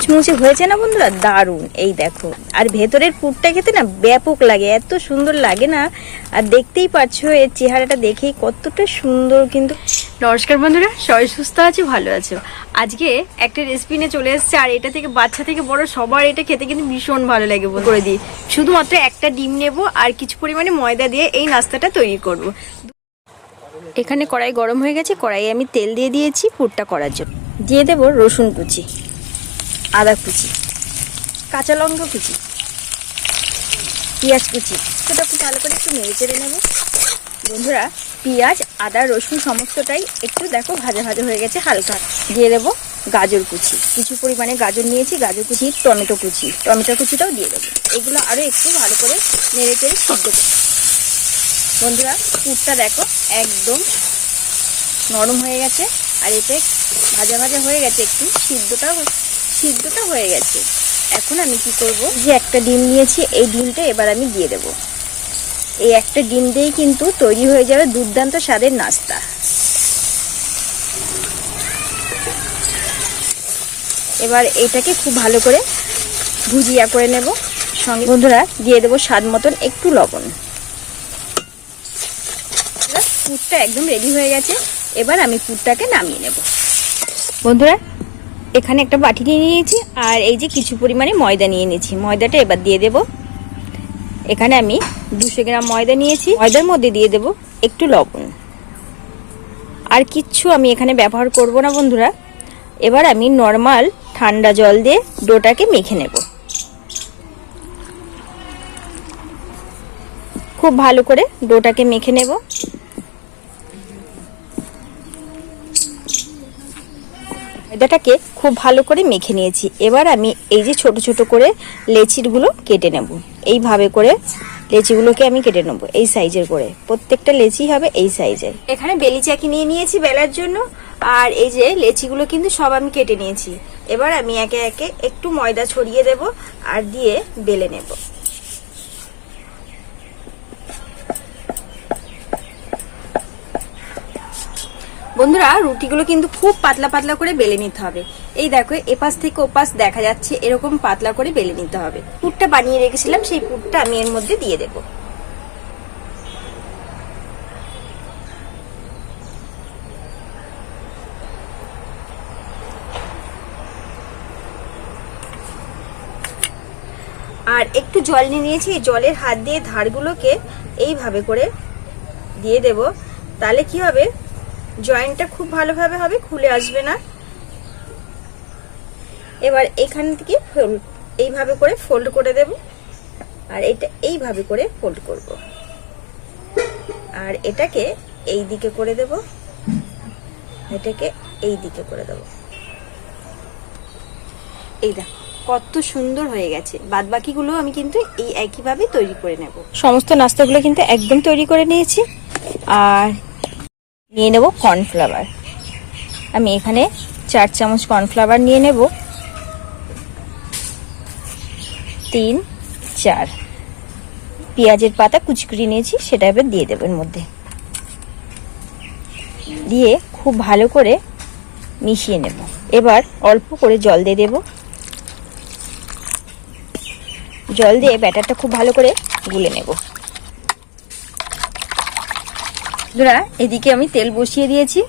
মুচমুচে হয়েছে না বন্ধুরা, দারুণ। এই দেখো, আর ভেতরের পুরটা খেতে না ব্যাপক লাগে, এত সুন্দর লাগে না। আর দেখতেই পাচ্ছো এর চেহারাটা দেখেই কতটা সুন্দর। কিন্তু নমস্কার বন্ধুরা, সবাই সুস্থ আছে, ভালো আছো। আজকে একটা রেসিপি নিয়ে চলে এসেছে, আর এটা থেকে বাচ্চা থেকে বড় সবার এটা খেতে কিন্তু ভীষণ ভালো লাগে। করে দিই, শুধুমাত্র একটা ডিম নেব আর কিছু পরিমাণে ময়দা দিয়ে এই নাস্তাটা তৈরি করব। এখানে কড়াই গরম হয়ে গেছে, কড়াইয়ে আমি তেল দিয়ে দিয়েছি পুরটা করার জন্য। দিয়ে দেব রসুন কুচি, আদা কুচি, কাঁচা লঙ্কা কুচি, পেঁয়াজ কুচি। সেটা খুব ভালো করে একটু নেড়ে চেড়ে নেব বন্ধুরা। পেঁয়াজ, আদা, রসুন সমস্তটাই একটু দেখো ভাজা ভাজা হয়ে গেছে হালকা। দিয়ে দেবো গাজর কুচি, কিছু পরিমাণে গাজর নিয়েছি, গাজর কুচি, টমেটো কুচিটাও দিয়ে দেবো। এগুলো আরও একটু ভালো করে নেড়ে চেড়ে সিদ্ধ করবো বন্ধুরা। পুরটা দেখো একদম নরম হয়ে গেছে, আর এতে ভাজা ভাজা হয়ে গেছে, একটু সিদ্ধটা হয়ে গেছে। এখন আমি কি করব, যে একটা ডিম নিয়েছি, এই ডিমটা এবার আমি দিয়ে দেব। এই একটা ডিম দিয়েই কিন্তু তৈরি হয়ে যাবে দুর্দান্ত স্বাদের নাস্তা। এবার এটাকে খুব ভালো করে ভুজিয়া করে নেব। সঙ্গে বন্ধুরা দিয়ে দেবো স্বাদ মতন একটু লবণ। পুরটা একদম রেডি হয়ে গেছে, এবার আমি পুরটাকে নামিয়ে নেব বন্ধুরা। এখানে একটা বাটি নিয়ে নিয়েছি, আর এই যে কিছু পরিমাণে ময়দা নিয়ে নিয়েছি, ময়দাটা এবার দিয়ে দেব। এখানে আমি 200 গ্রাম ময়দা নিয়েছি, ময়দার মধ্যে দিয়ে দেব একটু লবণ। আর কিচ্ছু আমি এখানে ব্যবহার করব না বন্ধুরা। এবার আমি নর্মাল ঠান্ডা জল দিয়ে ডোটাকে মেখে নেব। খুব ভালো করে ডোটাকে মেখে নেব। ময়দাটাকে খুব ভালো করে মেখে নিয়েছি। এবার আমি এই যে ছোট ছোট করে লেচিগুলো কেটে নেব। এইভাবে করে লেচিগুলোকে আমি কেটে নেব, এই সাইজের করে। প্রত্যেকটা লেচি হবে এই সাইজের। এখানে বেলি চাকি নিয়ে নিয়েছি বেলার জন্য, আর এই যে লেচিগুলো কিন্তু সব আমি কেটে নিয়েছি। এবার আমি একে একে একটু ময়দা ছড়িয়ে দেব আর দিয়ে বেলে নেব। বন্ধুরা রুটিগুলো কিন্তু খুব পাতলা পাতলা করে বেলে নিতে হবে। এই দেখো, এপাশ থেকে ওপাশ দেখা যাচ্ছে, এরকম পাতলা করে বেলে নিতে হবে। পুরটা বানিয়ে রেখেছিলাম, সেই পুরটা আমি এর মধ্যে দিয়ে দেব। আর একটু জল নিয়ে নিয়েছি, এই জলের হাত দিয়ে ধারগুলোকে এইভাবে করে দিয়ে দেব। তাহলে কি হবে, জয়েন্টটা খুব ভালোভাবে হবে, খুলে আসবে না। এবার এখান থেকে এইভাবে করে ফোল্ড করে দেব, আর এটা এইভাবে করে ফোল্ড করব, আর এটাকে এই দিকে করে দেব, এটাকে এই দিকে করে দেব। এই দেখো কত সুন্দর হয়ে গেছে। বাদ বাকিগুলো আমি কিন্তু এই একইভাবে তৈরি করে নেব। সমস্ত নাস্তাগুলো কিন্তু একদম তৈরি করে নিয়েছি। আর নিয়ে নেব কর্নফ্লাওয়ার। আমি এখানে 4 চামচ কর্নফ্লাওয়ার নিয়ে নেব। 3, 4 পেঁয়াজের পাতা কুচি করে নিয়েছি, সেটা এবার দিয়ে দেব এর মধ্যে। দিয়ে খুব ভালো করে মিশিয়ে নেব। এবার অল্প করে জল দিয়ে দেব। জল দিয়ে ব্যাটারটা খুব ভালো করে গুলে নেব বন্ধুরা। এদিকে আমি তেল বসিয়ে দিয়েছি,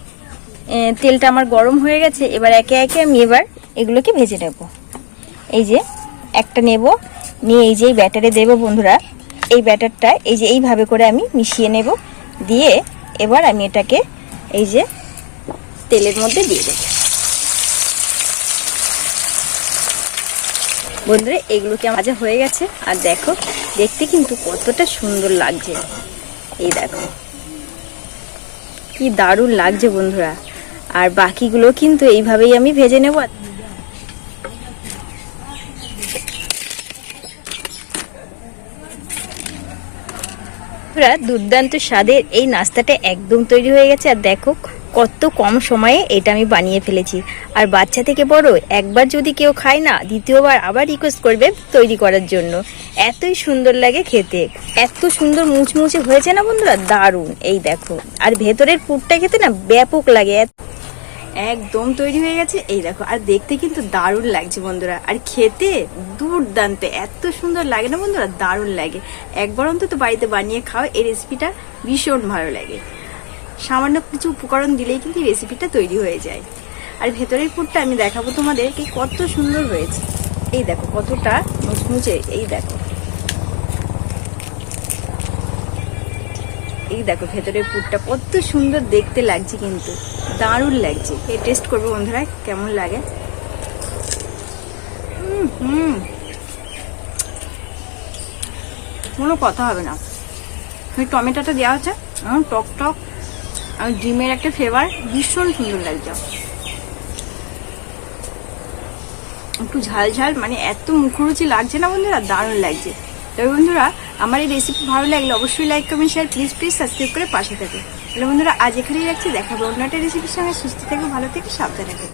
তেলটা আমার গরম হয়ে গেছে। এবার একে একে আমি এবার এগুলোকে ভেজে নেব। এই যে একটা নেব, নিয়ে এই যে ব্যাটারে দেব বন্ধুরা। এই ব্যাটারটা এই যে এইভাবে করে আমি মিশিয়ে নেব। দিয়ে এবার আমি এটাকে এই যে তেলের মধ্যে দিয়ে দেব বন্ধুরা। এগুলোকে ভাজা হয়ে গেছে, আর দেখো দেখতে কিন্তু কতটা সুন্দর লাগছে। এই দেখো কি দারুণ লাগছে বন্ধুরা। আর বাকিগুলো কিন্তু এইভাবেই আমি ভেজে নেব। দুর্দান্ত স্বাদের এই নাস্তাটা একদম তৈরি হয়ে গেছে। আর দেখো কত কম সময়ে এটা আমি বানিয়ে ফেলেছি। আর বাচ্চা থেকে বড় একবার যদি কেউ খায় না, দ্বিতীয়বার আবার রিকোয়েস্ট করবে তৈরি করার জন্য। এতই সুন্দর লাগে খেতে, এত সুন্দর মুচমুচে হয়েছে না বন্ধুরা, দারুণ। এই দেখো, আর ভেতরের পুরটা খেতে না ব্যাপক লাগে। একদম তৈরি হয়ে গেছে। এই দেখো, আর দেখতে কিন্তু দারুণ লাগছে বন্ধুরা, আর খেতে দুর্দান্ত, এত সুন্দর লাগে না বন্ধুরা, দারুণ লাগে। একবার অন্তত বাড়িতে বানিয়ে খাও, এই রেসিপিটা ভীষণ ভালো লাগে। সামান্য কিছু উপকরণ দিলেই কিন্তু রেসিপিটা তৈরি হয়ে যায়। আর ভেতরের পুরটা আমি দেখাবো তোমাদেরকে কত সুন্দর হয়েছে। এই দেখো কতটা মুচমুচে, এই দেখো, এই দেখো ভেতরের পুরটা কত সুন্দর দেখতে লাগছে, কিন্তু দারুণ লাগছে। এই টেস্ট করবো বন্ধুরা কেমন লাগে। কোনো কথা হবে না। ওই টমেটোটা দেওয়া হচ্ছে, টক টক, আর ডিমের একটা ফ্লেভার, ভীষণ সুন্দর লাগছে। একটু ঝাল ঝাল, মানে এত মুখরুচি লাগছে না বন্ধুরা, দারুণ লাগছে। তবে বন্ধুরা, আমার এই রেসিপি ভালো লাগলে অবশ্যই like comment share, please subscribe করে পাশে থাকে। তাহলে বন্ধুরা আজ এখানেই রাখছি, দেখাবো অন্য একটা রেসিপির সঙ্গে। সুস্থ থেকো, ভালো থেকো, সাবধানে থেকো।